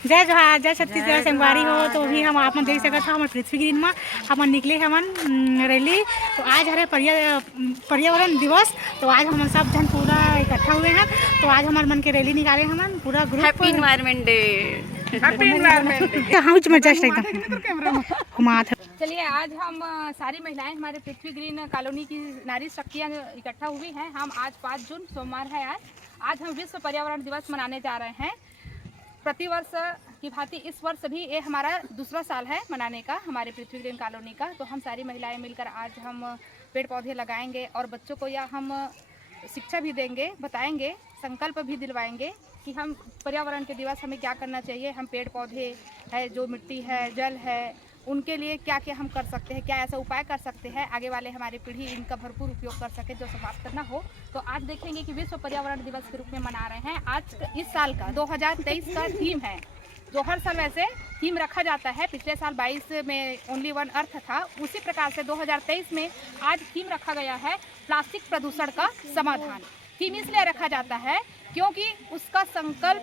जय जोहार, जय छत्तीसगढ़ संगवारी हो। तो भी हम आप देख सकते हो हमारे पृथ्वी ग्रीन में हम निकले हमन रैली। तो आज हरे पर्यावरण दिवस। तो आज हम सब जन पूरा इकट्ठा हुए हैं। तो आज हमारे मन के रैली निकाले हमन पूरा group. Happy environment day. Happy environment day. हाँ में जस्ट एकदम घुमात। चलिए, आज हम सारी महिलाएं हमारे पृथ्वी ग्रीन कॉलोनी की नारी शक्तियां इकट्ठा हुई हैं। हम आज 5 जून सोमवार है। आज हम विश्व पर्यावरण दिवस मनाने जा रहे हैं। प्रतिवर्ष की भांति इस वर्ष भी ये हमारा दूसरा साल है मनाने का, हमारे पृथ्वी ग्रीन कॉलोनी का। तो हम सारी महिलाएं मिलकर आज हम पेड़ पौधे लगाएंगे और बच्चों को या हम शिक्षा भी देंगे, बताएंगे, संकल्प भी दिलवाएंगे कि हम पर्यावरण के दिवस हमें क्या करना चाहिए। हम पेड़ पौधे है, जो मिट्टी है, जल है, उनके लिए क्या क्या हम कर सकते हैं, क्या ऐसा उपाय कर सकते हैं आगे वाले हमारी पीढ़ी इनका भरपूर उपयोग कर सके, जो समाप्त ना हो। तो आज देखेंगे कि विश्व पर्यावरण दिवस के रूप में मना रहे हैं। आज इस साल का 2023 का थीम है, जो हर साल वैसे थीम रखा जाता है। पिछले साल 22 में ओनली वन अर्थ था, उसी प्रकार से 2023 में आज थीम रखा गया है प्लास्टिक प्रदूषण का समाधान। थीम इसलिए रखा जाता है क्योंकि उसका संकल्प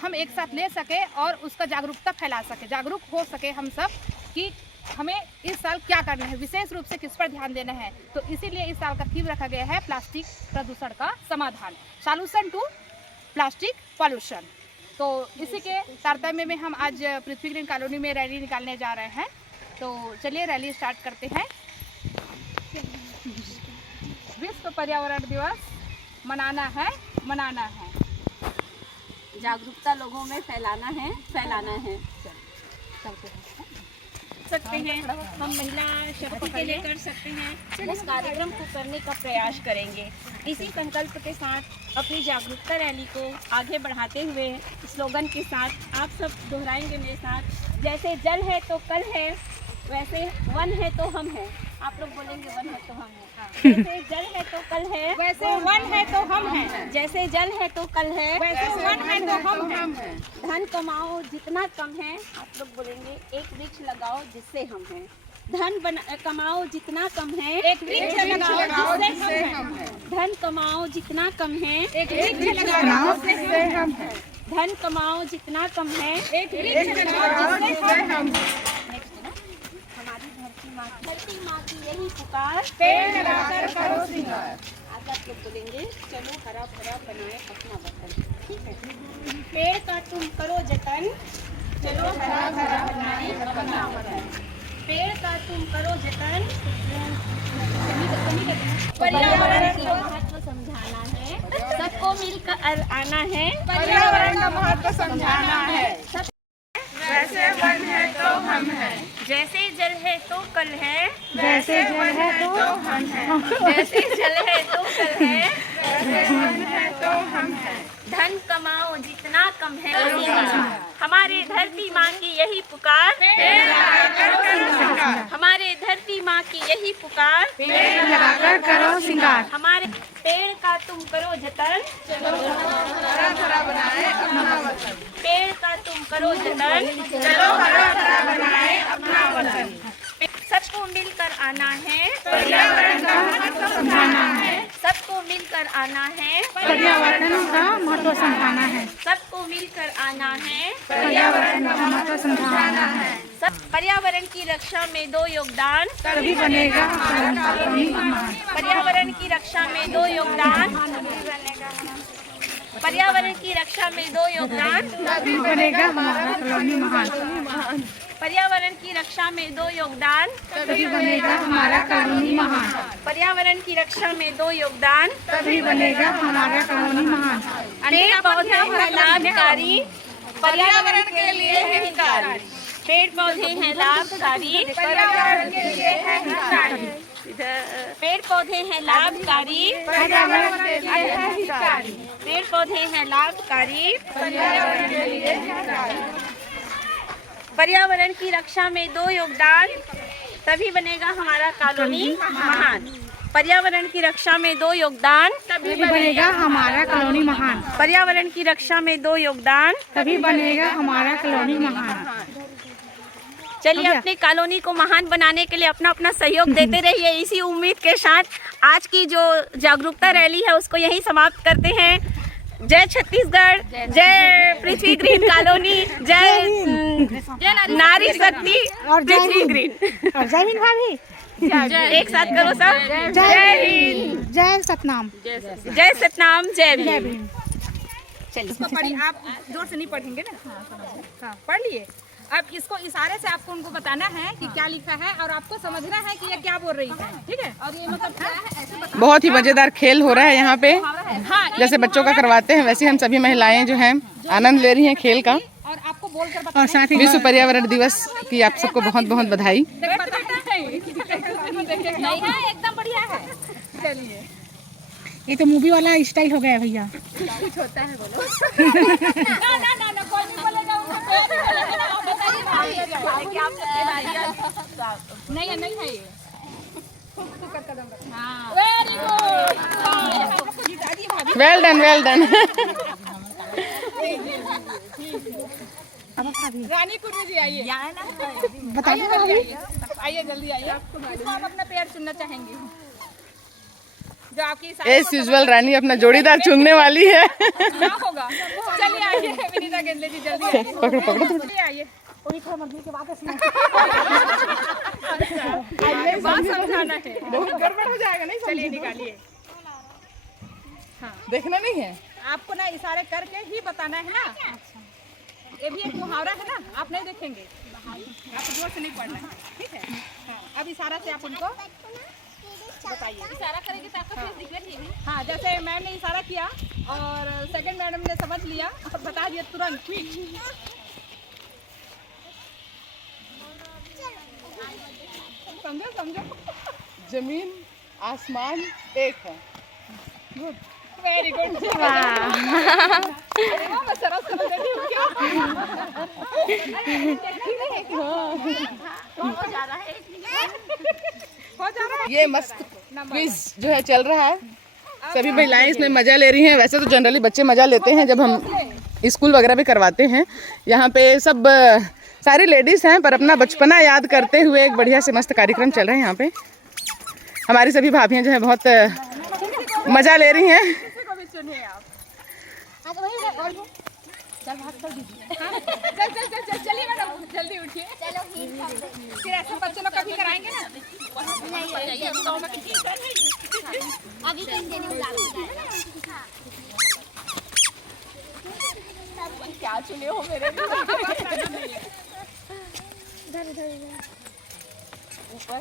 हम एक साथ ले सके और उसका जागरूकता फैला सके, जागरूक हो सके हम सब कि हमें इस साल क्या करना है, विशेष रूप से किस पर ध्यान देना है। तो इसीलिए इस साल का थीम रखा गया है प्लास्टिक प्रदूषण का समाधान, सॉल्यूशन टू प्लास्टिक पॉल्यूशन। तो इसी के तारतम्य में हम आज पृथ्वी ग्रीन कॉलोनी में रैली निकालने जा रहे हैं। तो चलिए रैली स्टार्ट करते हैं। विश्व पर्यावरण दिवस मनाना है, जागरूकता लोगों में फैलाना है। सकते हैं हम महिला शक्ति के लिए कर सकते हैं। इस कार्यक्रम को करने का प्रयास करेंगे। इसी संकल्प के साथ अपनी जागरूकता रैली को आगे बढ़ाते हुए स्लोगन के साथ आप सब दोहराएंगे मेरे साथ। जैसे जल है तो कल है, वैसे वन है तो हम हैं। आप लोग बोलेंगे वन है तो हम हैं। जैसे जल है तो कल है, वैसे वन है तो हम हैं। जैसे जल है तो कल है, वैसे वन है तो हम हैं। धन कमाओ जितना कम है, आप लोग बोलेंगे एक वृक्ष लगाओ जिससे हम हैं। धन कमाओ जितना कम है, एक वृक्ष लगाओ जिससे हम हैं। धन कमाओ जितना कम है, एक वृक्ष लगाओ जिससे हम हैं। धन कमाओ जितना कम है, एक वृक्ष लगाओ जिससे हम हैं। हमारी धरती माँ की यही पुकार, पेड़ लगाकर करो श्रृंगार। आज आप लोग बोलेंगे चलो हरा भरा बनाए अपना वतन। ठीक है, पेड़ का तुम करो जतन, चलो हरा भरा बनाए अपना वतन। पेड़ का तुम करो जतन, पर्यावरण का महत्व समझाना है, सबको मिलकर आना है। पर्यावरण का महत्व समझाना है। वैसे वन है तो हम हैं। जैसे जल है तो कल है, जैसे जल है तो हम हैं। जैसे जल है तो कल है, वैसे वन है तो हम हैं। धन कमाओ जितना कम है। हमारे धरती माँ की यही पुकार, पेड़ लगाकर करो श्रृंगार। हमारे धरती माँ की यही पुकार, पेड़ लगाकर करो श्रृंगार। हमारे पेड़ का तुम करो जतन, हरा भरा बनाए अपना वतन। पेड़ का तुम करो जतन, चलो हरा भरा बनाए अपना वतन। सबको मिलकर आना है, पर्यावरण का महत्व समझाना है। सबको मिलकर आना है, पर्यावरण का महत्व समझाना है। सबको मिलकर आना है। पर्यावरण का महत्व समझाना है। सब पर्यावरण की रक्षा में दो योगदान, तभी बनेगा कॉलोनी महान। पर्यावरण की रक्षा में दो योगदान, पर्यावरण की रक्षा में दो योगदान, तभी बनेगा हमारा कॉलोनी महान। पर्यावरण की रक्षा में दो योगदान, तभी बनेगा हमारा कॉलोनी महान। पर्यावरण की रक्षा में दो योगदान। तभी बनेगा हमारा कॉलोनी महान। पेड़ पौधे हैं लाभकारी, पर्यावरण के लिए हितकारी। पेड़ पौधे हैं लाभकारी, पर्यावरण के लिए है हितकारी। पेड़ पौधे हैं लाभकारी, पर्यावरण के लिए है हितकारी। पेड़ पौधे हैं लाभकारी, पर्यावरण के लिए हितकारी। पर्यावरण की रक्षा में दो योगदान, तभी बनेगा हमारा कॉलोनी महान। पर्यावरण की रक्षा में दो योगदान, तभी बनेगा हमारा कॉलोनी महान। पर्यावरण की रक्षा में दो योगदान, तभी बनेगा हमारा कॉलोनी महान। चलिए अपनी कॉलोनी को महान बनाने के लिए अपना अपना सहयोग देते रहिए। इसी उम्मीद के साथ आज की जो जागरूकता रैली है उसको यहीं समाप्त करते हैं। जय छत्तीसगढ़, जय पृथ्वी। पृथ्वी ग्रीन कॉलोनी। जय नारी शक्ति और जय पृथ्वी हिंद। ग्रीन। और जय हिंद भाभी। एक साथ करो सब। जय हिंद, जय सतनाम। जय सतनाम, जय जय भीम। भीम। इसको पढ़िए, आप जोर से नहीं पढ़ेंगे ना। हाँ, पढ़ लिए। अब इसको इशारे से आपको उनको बताना है कि क्या लिखा है और आपको समझना है कि ये क्या बोल रही है, ठीक है। और ये मतलब क्या है ऐसे बता। बहुत ही मजेदार खेल हो रहा है यहाँ पे, हाँ, जैसे बच्चों का करवाते हैं वैसे हम सभी महिलाएं जो हैं आनंद ले रही हैं खेल का। और आपको बोलकर बताना और साथ ही विश्व पर्यावरण दिवस की आप सबको बहुत बहुत बधाई। नहीं है, एकदम बढ़िया है। चलिए, ये तो मूवी वाला स्टाइल हो गया भैया। कुछ होता है बोलो। ना कोई नहीं बोलेगा, उनको कोई नहीं बोलेगा ना। आप बताइए नहीं है, नहीं है ये। कदम रख। हाँ, very good. Well done, well done. Rani Kurmi ji आइए, बताइए आइए जल्दी आइए। इसको हम अपना पेड़ चुनना चाहेंगे जो आपकी एज यूजुअल रानी अपना जोड़ीदार चुनने वाली है। क्या होगा। चलिए आइए विनीता गेंदले जी, जल्दी आइए। पकड़ो पकड़ो। चलिए आइए। बात समझाना है, बहुत गड़बड़ हो जाएगा नहीं। चलिए निकालिए। देखना नहीं है। आपको ना इशारे करके ही बताना है ना। ये भी एक मुहावरा है ना, आप नहीं देखेंगे, आपको जोर से नहीं पढ़ना है, ठीक है। हाँ, अब इशारा से आप उनको बताइए। इशारा करेंगे तो आपका फेस दिखेगा। हाँ, जैसे मैम ने इशारा किया और सेकंड मैडम ने समझ लिया और बता दिया तुरंत, क्विक। समझो समझो। जमीन आसमान एक है। Good, very good. मैं सरस समझ रही हूँ क्या। हो जा रहा है। ये मस्त क्विज जो है चल रहा है, सभी महिलाएं इसमें मजा ले रही हैं। वैसे तो जनरली बच्चे मजा लेते हैं जब हम स्कूल वगैरह भी करवाते हैं। यहाँ पे सब सारी लेडीज हैं पर अपना बचपना याद करते हुए एक बढ़िया से मस्त कार्यक्रम चल रहा है। यहाँ पे हमारी सभी भाभियाँ जो है बहुत मजा ले रही हैं। किसी को भी चुनिए आप। चल चलिए मैडम, जल्दी उठिए। फिर ऐसे बच्चे लोग कभी कराएंगे ना। अभी कहीं देने क्या चुने हो मेरे लिए। ऊपर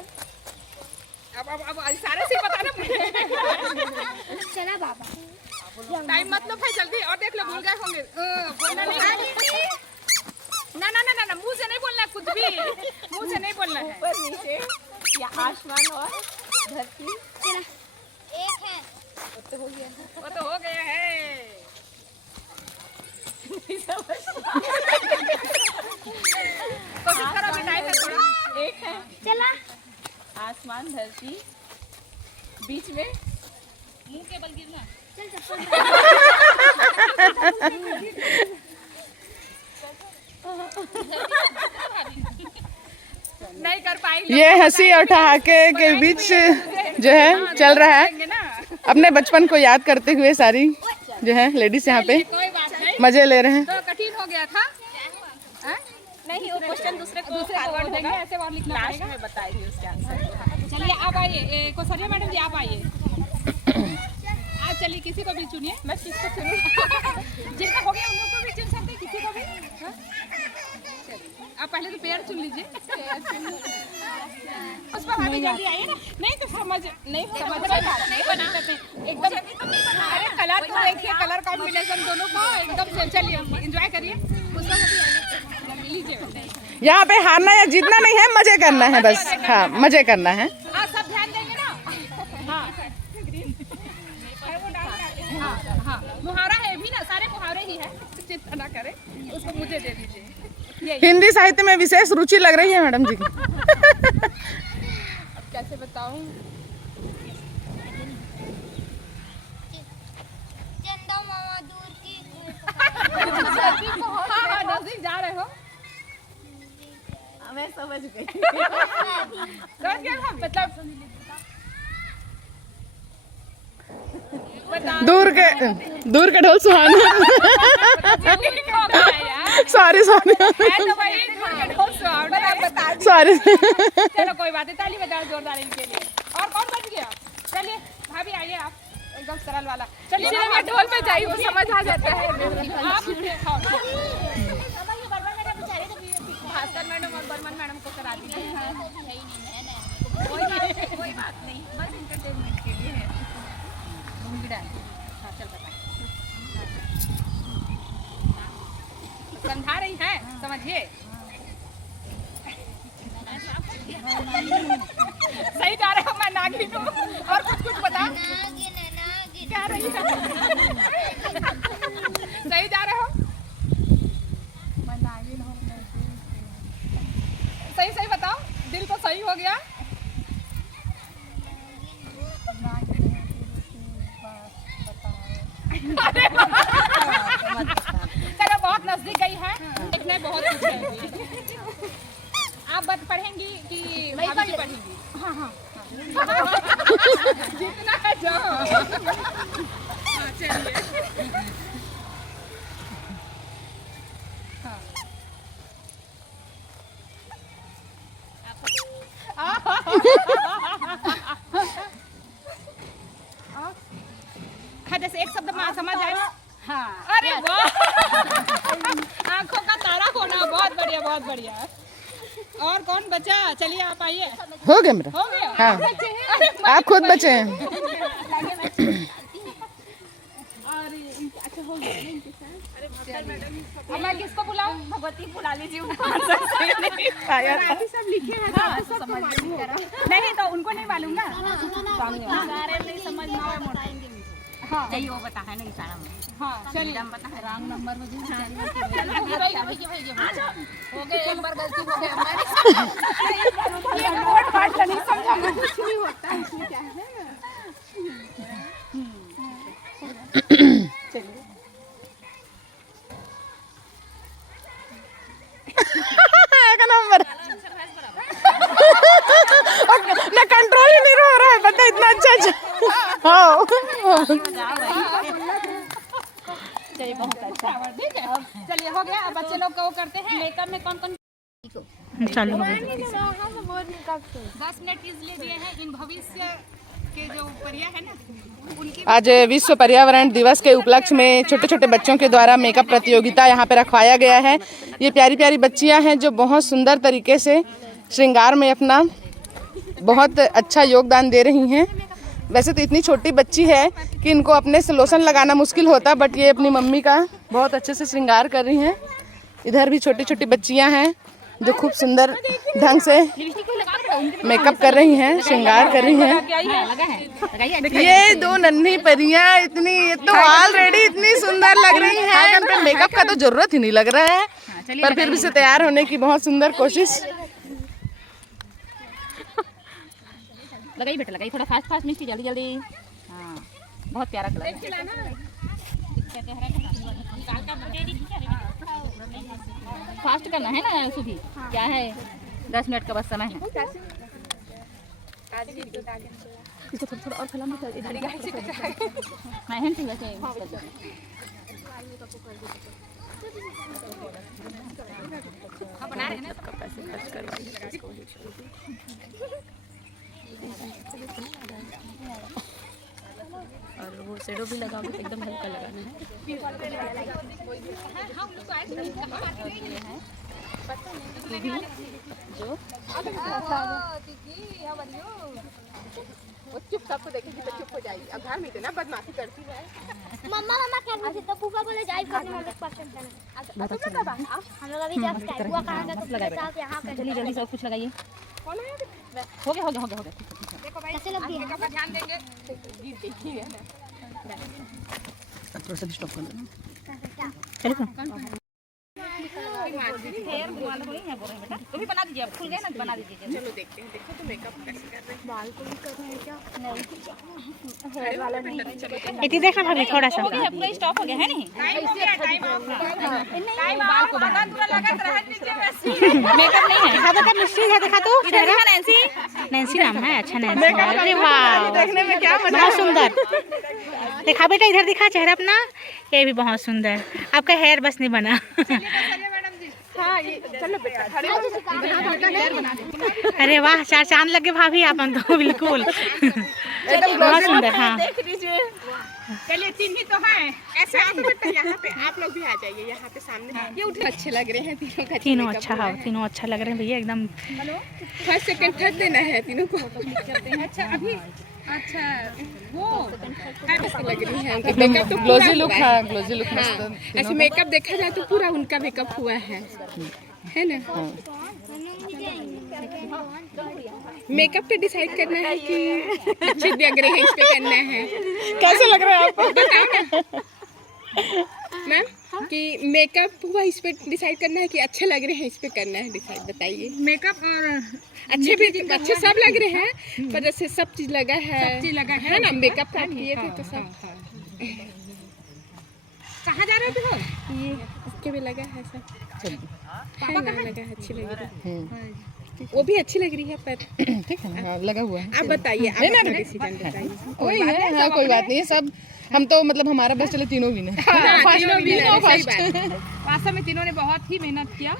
अब सारे से बता रहे मुझे। चला बाबा, टाइम मत लो भाई, जल्दी। और देख लो, भूल गए होंगे। बोलना नहीं। ना ना ना ना, मुंह से नहीं बोलना, कुछ भी मुंह से नहीं बोलना है। ऊपर नीचे या आसमान और धरती। एक है। वो तो हो गया है। कोशिश करो, अभी टाइम है थोड़ा। एक है, चला आसमान धरती, बीच में मुंह के बल गिरना। चल चप्पल नहीं कर पाई। ये हंसी और ठहाके के बीच जो है चल रहा है, अपने बचपन को याद करते हुए सारी जो है लेडीज यहाँ पे कोई बात नहीं, मजे ले रहे हैं। तो कठिन हो गया था। नहीं, वो क्वेश्चन दूसरे को फॉरवर्ड देंगे, ऐसे और लिखना लास्ट पड़ेगा। में बताएगी उसके आंसर। चलिए आप आइए, कोसरिया मैडम जी आप आइए। आप चलिए, किसी को भी चुनिए। मैं किसको चुनूं? जिनका हो गया उन लोगों को भी चुन सकते हैं, किसी को भी। हाँ? चलिए, आप पहले तो पेड़ चुन लीजिए। उस पर भाभी जल्दी आइए ना। नहीं तो समझ नहीं बना एकदम। अरे कलर तो देखिए, कलर कॉम्बिनेशन दोनों को एकदम से। चलिए एंजॉय करिए। उसका लीजिए। यहाँ पे हारना या जीतना नहीं है, मजे करना है बस। हाँ, मजे करना है। हाँ, सब ध्यान देंगे ना। हाँ हाँ, मुहावरा है भी ना, सारे मुहावरे ही है, चिंता ना करें। उसको मुझे दे दीजिए। हिंदी साहित्य में विशेष रुचि लग रही है मैडम जी की। अब कैसे बताऊं। चंदा मामा दूर की हाँ, नजदीक जा रहे हो। मैं समझ गई। समझ गए ना, मतलब दूर के ढोल सुहाना। सॉरी सॉरी है तो भाई दूर के ढोल सुहावना है। सॉरी। चलो कोई बात नहीं, ताली बजाओ जोरदार इनके लिए। और कौन बच गया? चलिए भाभी आइए आप, एकदम सरल वाला। चलिए ढोल पे जाइए, वो समझ आ जाता है। आप भास्कर मैडम और बर्मन मैडम को करा दीजिए। कोई बात नहीं, बस इंटरटेनमेंट के लिए है। हाँ, चल बता। समझा रही हैं, समझिए। सही जा रहे हो? मैं नागिन हूँ। और कुछ बता क्या रही है? सही जा रहे हो? मैं नागिन हूँ। सही बताओ, दिल तो सही हो गया। चलो बहुत नजदीक गई है, देखने बहुत कुछ है। आप पढ़ेंगी कि भाभी जी पढ़ेंगी? हाँ। जितना है जाओ। चलिए। हाँ, जैसे एक शब्द में समझ आए। हाँ, अरे वाह, आंखों का तारा होना, बहुत बढ़िया बहुत बढ़िया। और कौन बचा? चलिए आप आइए। हो गया मेरा? हो गया। हाँ, आप खुद बचे हैं। अब मैं किसको बुलाऊं? भगवती बुला लीजिए। सब लिखे हैं तो समझ नहीं, तो उनको नहीं मालूम ना। नहीं समझ में हाँ, यही वो बता है ना इशारा में। हाँ चलिए। रॉन्ग नंबर हो गया। हो गए, एक बार गलती हो गया हमारी। ये कोड पाठ नहीं समझा, कुछ नहीं होता इसमें, क्या है ना। चलिए। एक नंबर। ना कंट्रोल ही नहीं हो रहा है, पता इतना अच्छा। हाँ। चलिए बहुत अच्छा। ठीक है, चलिए हो गया। अब बच्चे लोग को करते हैं। मेकअप में कौन कौन चालू हो गया। 10 मिनट इसलिए दिए हैं, इन भविष्य के जो परिया है ना उनकी। आज विश्व पर्यावरण दिवस के उपलक्ष्य में छोटे छोटे बच्चों के द्वारा मेकअप प्रतियोगिता यहाँ पे रखवाया गया है। ये प्यारी प्यारी बच्चियाँ हैं जो बहुत सुंदर तरीके से श्रृंगार में अपना बहुत अच्छा योगदान दे रही हैं। वैसे तो इतनी छोटी बच्ची है कि इनको अपने से लोशन लगाना मुश्किल होता, बट ये अपनी मम्मी का बहुत अच्छे से श्रृंगार कर रही हैं। इधर भी छोटी छोटी बच्चियां हैं जो खूब सुंदर ढंग से मेकअप कर रही हैं, श्रृंगार कर रही हैं। ये दो नन्ही परियां इतनी, ये तो ऑलरेडी इतनी सुंदर लग रही हैं, इन पे मेकअप का तो जरूरत ही नहीं लग रहा है, पर फिर भी से तैयार होने की बहुत सुंदर कोशिश। लगाई बेटा, लगाई थोड़ा फास्ट फास्ट मिस्टी, जल्दी जल्दी। हाँ, बहुत प्यारा कलर है। फास्ट करना है ना सुधी? क्या है, 10 मिनट का बस समय है। इसको थोड़ा थोड़ा और फैलाना चाहिए। इधर मैं हैं ठीक है। हाँ, बना रहे हैं ना। पैसे खर्च करवाइए। और वो शेडो भी लगाओगे तो एकदम हल्का लगाना है। जो वो चुप, सबको देखेगी तो चुप हो जाएगी। अब घर में इतना बदमाशी करती है। मम्मा करनी थी तो फूफा बोले जाइए करने वाले परसेंट है। हम लोग अभी जब टाइप हुआ कहां का तो यहां पे जल्दी जल्दी सब कुछ लगाइए। हो गया हो गया हो गया हो गया। देखो भाई, कैसे लग रही है? मेकअप पर ध्यान देंगे। थोड़ा सा स्टॉप कर देना। चलो हेयर बनवाना कोई है बोल रहे बेटा, तो भी बना दीजिए। अब खुल गए ना तो बना दीजिए। चलो देखते हैं, देखो तो मेकअप कैसे कर रहे हैं। बाल को भी कर रहे हैं क्या? इतनी देखना भाभी थोड़ा सा। हो गया, पूरा स्टॉप हो गया है नहीं? टाइम हो गया, टाइम बाल को बना दूंगा, लगा तो रहने दीजिए वैसे। मेकअप नहीं है। दिखा दो क्या मिस्ट्री है, दिखा दो। इधर देखा नैंसी, नैंसी नाम है। अच्छा नैंसी, अरे वाह देखने में क्या मजा बहुत सुंदर। दिखा बेटा, इधर दिखा चेहरा अपना। ये भी बहुत सुंदर। आपका हेयर बस नहीं बना। चलिए मैडम हाँ ये चलो बेटा खड़े हो अरे वाह, चार चांद लगे भाभी आपन तो बिल्कुल बहुत सुंदर। हाँ देख लीजिए। चलिए तीन ही तो हैं ऐसे आओ तो बेटा यहाँ पे आप लोग भी आ जाइए यहाँ पे सामने ये उठे अच्छे लग रहे हैं तीनों का तीनों अच्छा, हाँ तीनों अच्छा लग रहे हैं भैया एकदम। फर्स्ट सेकंड थर्ड देना है तीनों को। अच्छा अभी अच्छा वो लग रही है मेकअप तो ग्लोजी लुक है, ग्लोजी लुक मस्त है। ऐसे मेकअप देखा जाए तो पूरा उनका मेकअप हुआ है ना। मेकअप पे डिसाइड करना है कि अच्छे लग रहे हैं इस पे करना है। कैसे लग रहा है आपको? बताओ ना मैम कि मेकअप हुआ इस पे डिसाइड करना है कि अच्छे लग रहे हैं इस पे करना है डिसाइड, बताइए। मेकअप और अच्छे भी अच्छे सब लग रहे हैं पर जैसे सब चीज लगा है ना मेकअप का किए थे तो सब। कहाँ जा रहे थे हो? ये इसके भी लगा है सब है ना, लगा है अच्छी लग रही है वो भी अच्छी लग रही है पर ठीक है ना, लगा हुआ है। आप बताइए आप अपना डिसीजन बताइए। वही है, हाँ कोई बात नहीं है सब। हम तो मतलब हमारा बस चले तीनों भी ने वास्तव में तीनों ने बहुत ही मेहनत किया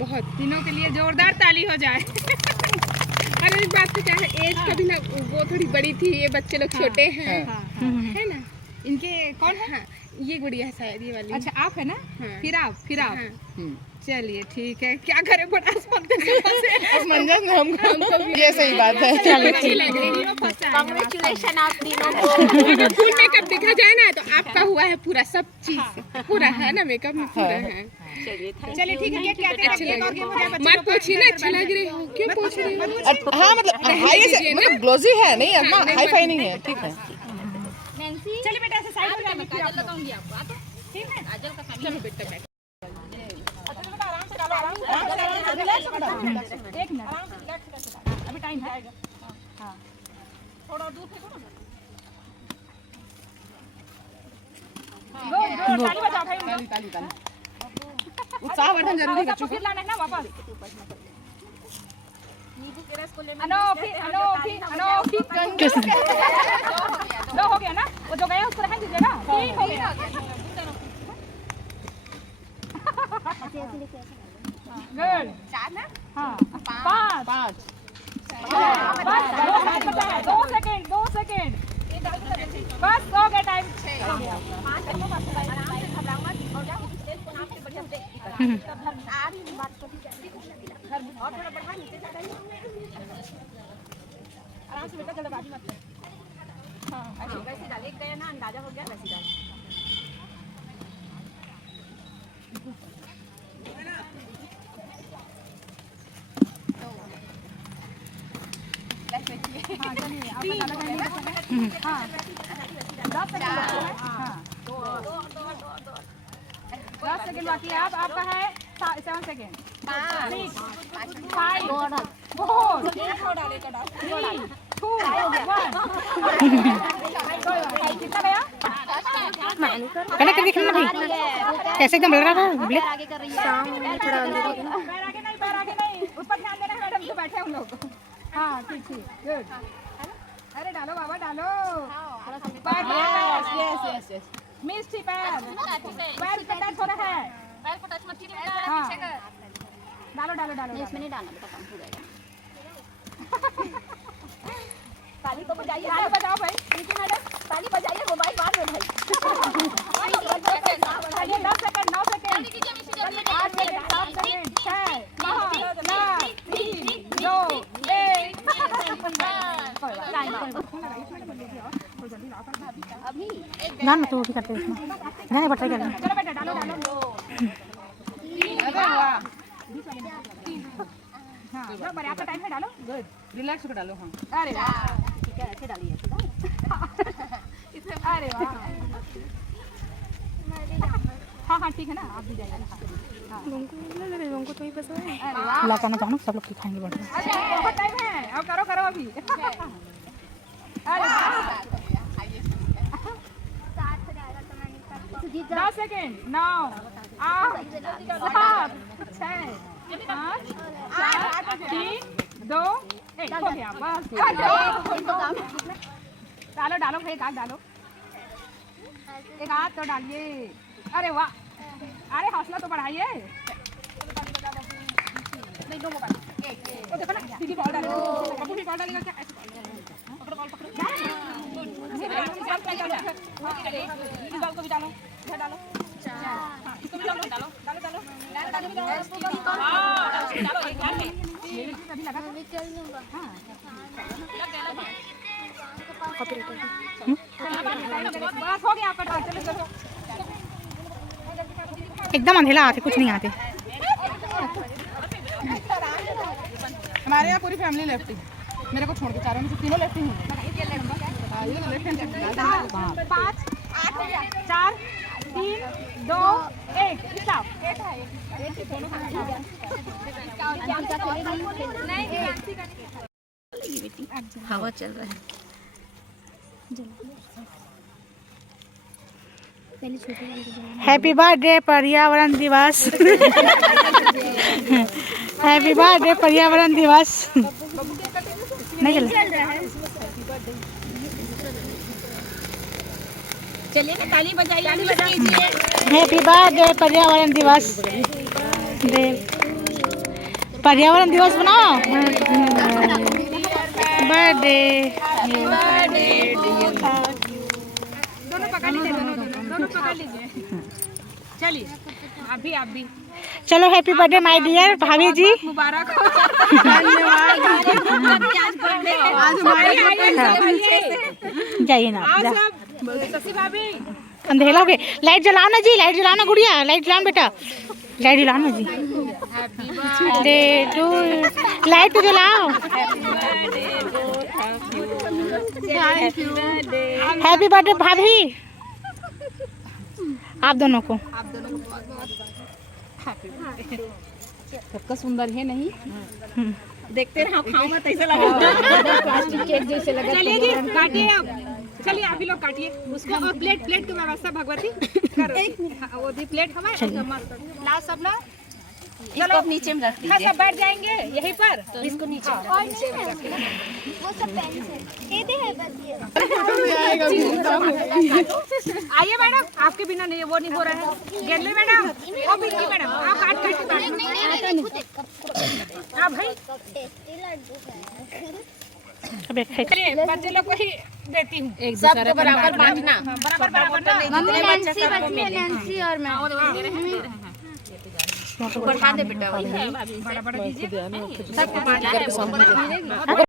बहुत। तीनों के लिए जोरदार ताली हो जाए। अरे इस बात पे क्या है एज का भी ना, वो थोड़ी बड़ी थी, ये बच्चे लोग छोटे हैं है ना। इनके कौन है? ये गुड़िया है शायद ये वाली। अच्छा आप है ना। फिर आप चलिए ठीक है क्या करें बड़ा असमंजस में हमको ये सही बात है। कांग्रेचुलेशन आप तीनों को। फुल मेकअप देखा जाए ना तो आपका हुआ है पूरा सब चीज पूरा है ना, मेकअप में पूरा है। चलिए ठीक है क्या मत पूछिए ना अच्छे लग रहे हो क्यों पूछ रहे हो। हाँ मतलब हाई से मतलब ग्लोजी है नहीं, अपना हाई फाई नहीं है। ठीक है चलिए बेटा ऐसे साइड में मैं काजल लगाऊंगी आपको आ तो ठीक है। काजल का चलो बेटा बैठ एक मिनट अभी टाइम है। हाँ थोड़ा दूर से ताली बजाओ भाई। उत्साह वर्धन जरूरी है बच्चों को। लाना है ना वापस। अनोखी अनोखी अनोखी दो हो गया ना, वो जो गया उसको रहने दीजिए ना। ठीक हो गया गुड। चार ना हाँ पाँच 2 सेकंड बस हो गया टाइम। आराम से बेटा जल्दबाजी मत कर। हाँ वैसे डाल एक गया ना अंदाजा हो गया वैसे डाल। हाँ चलिए आप हाँ 10 सेकंड हाँ 10 सेकंड बाकी है। आप आपका है 7 सेकंड 5 4 कितना गया? कनेक्ट कर दिखना भाई कैसे एकदम लग रहा था ब्लैक। पैर आगे नहीं उस पर ध्यान देना है मैडम जो बैठे हम लोग। हाँ ठीक गुड। अरे डालो बाबा डालो पैर मिस्टी पैर पैर पे टच हो रहा है। पैर को टच मत कीजिए। हाँ डालो इसमें नहीं डालना बेटा कम हो जाएगा। ताली तो बजाइए ताली बजाओ भाई नीचे मैडम ताली बजाइए मोबाइल बाहर में भाई। 10 सेकंड 9 सेकंड 8 सेकंड 7 सेकंड 6 5 4 3 2 1 ना तो भी करते हैं नहीं बट ट्राई करना। चलो बेटा डालो अरे वाह हाँ बराबर आपका टाइम है डालो। गुड रिलैक्स हो डालो। हाँ अरे वाह ठीक है ऐसे डालिए। अरे वाह हाँ ठीक है ना आप भी जाइए। लोगों को तो ही पसंद है। अरे वाह ला करना चाहो ना सब लोग खाएंगे बढ़िया। अच्छा बहुत टाइम है अब करो अभी। अरे 10 सेकंड 9 8 7 6 5 4 3 2 1 हो गया बस। डालो भाई एक हाथ डालो एक हाथ तो डालिए। अरे वाह अरे हौसला तो बढ़ाइए। नहीं दो मोबाइल तो देखो ना दीदी बॉल डालेगा बब्बू भी बॉल डालेगा क्या ऐसे पकड़ो बॉल पकड़ो इस बॉल को भी डालो इधर डालो हां इसको भी डालो डालो डालो डालो डालो एक ध्यान में अभी लगा मैं चल दूंगा हां बस हो गया आपका डांस चलो चलो एकदम अंधेला आते, कुछ नहीं आते। हमारे यहाँ पूरी फैमिली लेफ्टी, मेरे को छोड़ के चारों में से तीनों लेफ्टी हैं। ये लेफ्ट हैंड 5 8 4 3 2 1 स्टॉप हवा चल रहा है। पहले छोटे वाले को जलाना। हैप्पी बर्थडे पर्यावरण दिवस। हैप्पी बर्थडे पर्यावरण दिवस। नहीं चल चलिए ना ताली बजाइए, कीजिए। हैप्पी बर्थडे पर्यावरण दिवस। पर्यावरण दिवस बनाओ। बर्थडे दोनों पकड़ लीजिए, दोनों पकड़ लीजिए। चलिए आप भी चलो हैप्पी बर्थडे माय डियर भाभी जी। मुबारक हो। जाइए ना आज सब ससी भाभी अंधेला हो गया। लाइट जलाओ ना जी, लाइट जलाओ ना गुड़िया, लाइट जलाओ बेटा, लाइट जलाओ ना जी। डे टू लाइट तो जलाओ। हैप्पी बर्थडे भाभी, आप दोनों को। सबका सुंदर है नहीं देखते रहो, खाऊंगा तो ऐसा लगेगा प्लास्टिक केक जैसे लगा। चलिए जी काटिए आप, चलिए आप ही लोग काटिए उसको। और प्लेट की व्यवस्था भगवती करो। हाँ, वो भी प्लेट हमारे लास्ट सब ना इसको आप नीचे में रख हाँ, दीजिए। सब बैठ जाएंगे यहीं पर। तो इसको नीचे और नहीं है वो सब पेंसिल ये दे है बस ये। आइए मैडम, आपके बिना नहीं वो नहीं हो रहा है। गेंदले मैडम, ओ बिल्ली मैडम, आप काट हाँ भाई चलिए बच्चे लोग को ही देती हूँ। सबको बराबर बांटना। बराबर ना नैंसी और मैं बढ़ा दे बेटा। बड़ा दीजिए। सबको बांटना है।